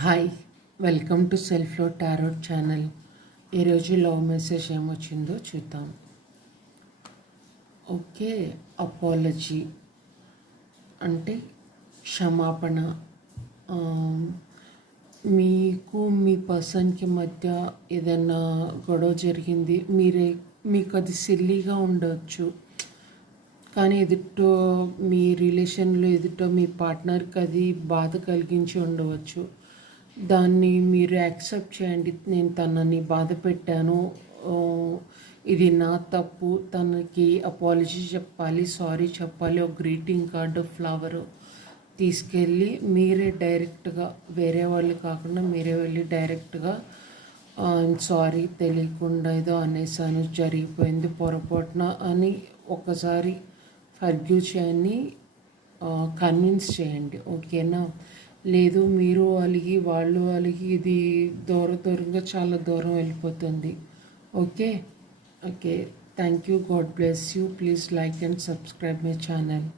Hi, welcome to self లో tarot channel. ఈరోజు love message ఏమొచ్చిందో చూద్దాం. ఓకే, అపాలజీ అంటే క్షమాపణ. మీకు మీ పర్సన్కి మధ్య ఏదైనా గొడవ జరిగింది, మీకు అది సిల్లీగా ఉండవచ్చు, కానీ ఎదుటో మీ రిలేషన్లో ఎదుటో మీ పార్ట్నర్కి అది బాధ కలిగించి ఉండవచ్చు. దాన్ని మీరు యాక్సెప్ట్ చేయండి. నేను తనని బాధ పెట్టాను, ఇది నా తప్పు, తనకి అపాలజీ చెప్పాలి, సారీ చెప్పాలి. ఒక గ్రీటింగ్ కార్డు, ఫ్లవరు తీసుకెళ్ళి మీరే డైరెక్ట్గా, వేరే వాళ్ళు కాకుండా మీరే వెళ్ళి డైరెక్ట్గా సారీ, తెలియకుండా ఏదో అనేసాను, జరిగిపోయింది పొరపాటున అని ఒకసారి ఫర్గ్యూ చేయని కన్విన్స్ చేయండి. ఓకేనా? లేదు మీరు అలిగి వాళ్ళు అలిగి ఇది దూరంగా చాలా దూరం వెళ్ళిపోతుంది. Okay okay thank you. God bless you. Please like and subscribe my channel.